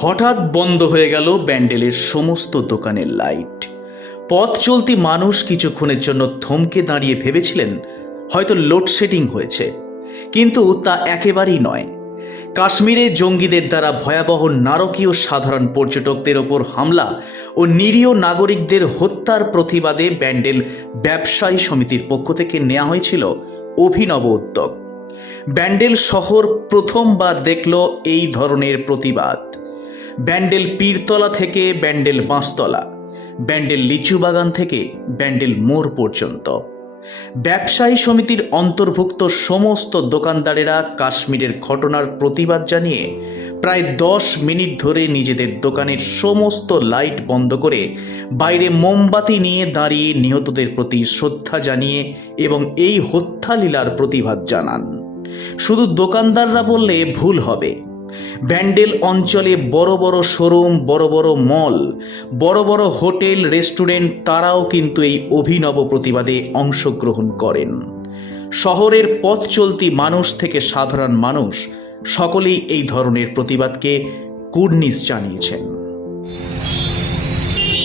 হঠাৎ বন্ধ হয়ে গেল ব্যান্ডেলের সমস্ত দোকানের লাইট। পথ চলতি মানুষ কিছুক্ষণের জন্য থমকে দাঁড়িয়ে ভেবেছিলেন, হয়তো লোডশেডিং হয়েছে। কিন্তু তা একেবারেই নয়। কাশ্মীরে জঙ্গিদের দ্বারা ভয়াবহ নারকীয় সাধারণ পর্যটকদের ওপর হামলা ও নিরীহ নাগরিকদের হত্যার প্রতিবাদে ব্যান্ডেল ব্যবসায়ী সমিতির পক্ষ থেকে নেওয়া হয়েছিল অভিনব উদ্যোগ। ব্যান্ডেল শহর প্রথমবার দেখল এই ধরনের প্রতিবাদ। ব্যান্ডেল পীরতলা থেকে ব্যান্ডেল বাঁশতলা, ব্যান্ডেল লিচু বাগান থেকে ব্যান্ডেল মোড় পর্যন্ত। ব্যবসায়ী সমিতির অন্তর্ভুক্ত সমস্ত দোকানদারেরা কাশ্মীরের ঘটনার প্রতিবাদ জানিয়ে প্রায় দশ মিনিট ধরে নিজেদের দোকানের সমস্ত লাইট বন্ধ করে বাইরে মোমবাতি নিয়ে দাঁড়িয়ে নিহতদের প্রতি শ্রদ্ধা জানিয়ে এবং এই হত্যালীলার প্রতিবাদ জানান। শুধু দোকানদাররা বললে ভুল হবে। ব্যান্ডেল অঞ্চলে বড় বড় শোরুম, বড় বড় মল, বড় বড় হোটেল, রেস্টুরেন্ট তারাও কিন্তু এই অভিনব প্রতিবাদে অংশগ্রহণ করেন। শহরের পথ চলতি মানুষ থেকে সাধারণ মানুষ সকলেই এই ধরনের প্রতিবাদকে কুর্নিশ জানিয়েছেন।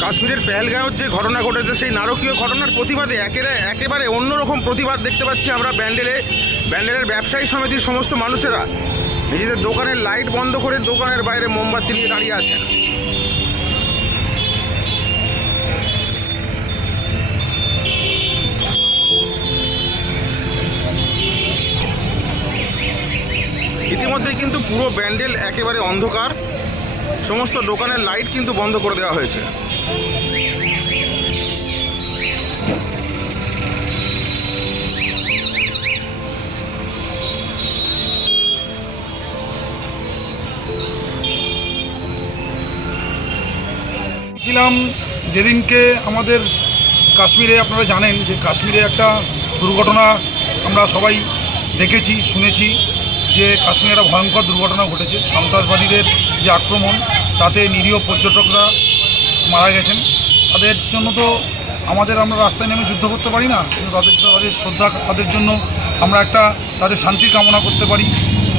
কাশ্মীরের পেহেলগাঁওয়ের যে ঘটনা ঘটেছে, সেই নারকীয় ঘটনার প্রতিবাদে একেবারে একেবারে অন্যরকম প্রতিবাদ দেখতে পাচ্ছি আমরা ব্যান্ডেলে। ব্যান্ডেলের ব্যবসায়ী সমিতির সমস্ত মানুষেরা নিজেদের দোকানের লাইট বন্ধ করে দোকানের বাইরে মোমবাতি নিয়ে দাঁড়িয়ে আছেন। ইতিমধ্যে কিন্তু পুরো ব্যান্ডেল একেবারে অন্ধকার। সমস্ত দোকানের লাইট কিন্তু বন্ধ করে দেওয়া হয়েছে। ছিলাম যেদিনকে আমাদের কাশ্মীরে, আপনারা জানেন যে কাশ্মীরে একটা দুর্ঘটনা আমরা সবাই দেখেছি, শুনেছি যে কাশ্মীরে একটা ভয়ঙ্কর দুর্ঘটনা ঘটেছে। সন্ত্রাসবাদীদের যে আক্রমণ, তাতে নিরীহ পর্যটকরা মারা গেছেন। তাদের জন্য তো আমাদের আমরা রাস্তায় নেমে যুদ্ধ করতে পারি না, কিন্তু তাদের তাদের শ্রদ্ধা, তাদের জন্য আমরা একটা তাদের শান্তি কামনা করতে পারি।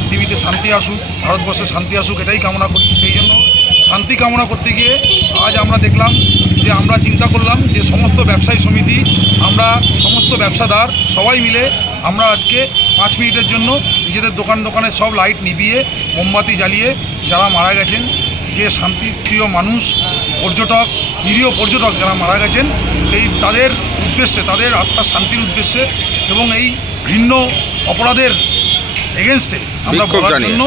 পৃথিবীতে শান্তি আসুক, ভারতবর্ষে শান্তি আসুক, এটাই কামনা করি। সেই জন্য শান্তি কামনা করতে গিয়ে আজ আমরা দেখলাম যে আমরা চিন্তা করলাম যে সমস্ত ব্যবসায়ী সমিতি আমরা সমস্ত ব্যবসাদার সবাই মিলে আমরা আজকে পাঁচ মিনিটের জন্য নিজেদের দোকান দোকানে সব লাইট নিভিয়ে মোমবাতি জ্বালিয়ে যারা মারা গেছেন যে শান্তিপ্রিয় মানুষ পর্যটক নিরীহ পর্যটক যারা মারা গেছেন সেই তাদের উদ্দেশ্যে তাদের আত্মার শান্তির উদ্দেশ্যে এবং এই ভিন্ন অপরাধের এগেনস্টে আমরা বলার জানিয়ে।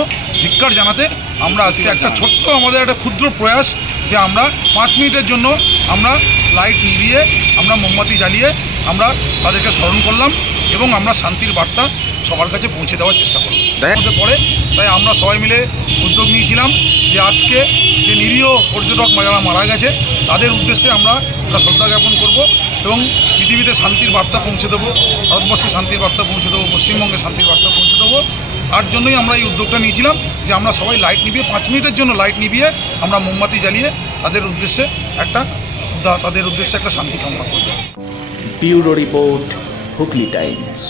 ধিক্কার জানাতে আমরা আজকে একটা ছোট্ট আমাদের একটা ক্ষুদ্র প্রয়াস যে আমরা পাঁচ মিনিটের জন্য আমরা লাইট নিভিয়ে আমরা মোমবাতি জ্বালিয়ে আমরা তাদেরকে স্মরণ করলাম এবং আমরা শান্তির বার্তা সবার কাছে পৌঁছে দেওয়ার চেষ্টা করলাম। দেখ- মধ্যে পড়ে তাই আমরা সবাই মিলে উদ্যোগ নিয়েছিলাম যে আজকে যে নিরীহ পর্যটক যারা মারা গেছে তাদের উদ্দেশ্যে আমরা একটা শ্রদ্ধা জ্ঞাপন করব এবং পৃথিবীতে শান্তির বার্তা পৌঁছে দেবো ভারতবর্ষে শান্তির বার্তা পৌঁছে দেবো পশ্চিমবঙ্গে শান্তির বার্তা পৌঁছে দেবো। তার জন্যই আমরা এই উদ্যোগটা নিয়েছিলাম যে আমরা সবাই লাইট নিবিয়ে পাঁচ মিনিটের জন্য লাইট নিবিয়ে আমরা মোমবাতি জ্বালিয়ে তাদের উদ্দেশ্যে একটা, তাদের উদ্দেশ্যে একটা শান্তি কামনা করব। Bureau report Hooghly Times